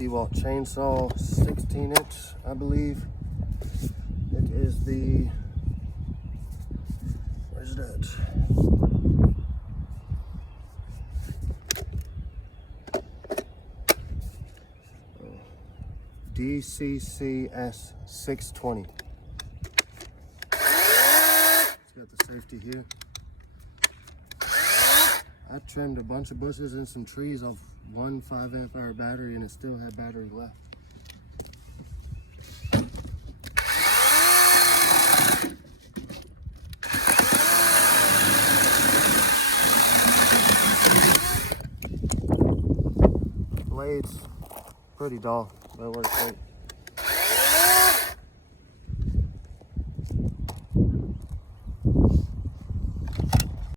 DEWALT chainsaw, 16-inch, I believe. It is the, where's it at? DCCS620. It's got the safety here. I trimmed a bunch of bushes and some trees off one 5-amp-hour battery, and it still had battery left. Blade's pretty dull, but it works great.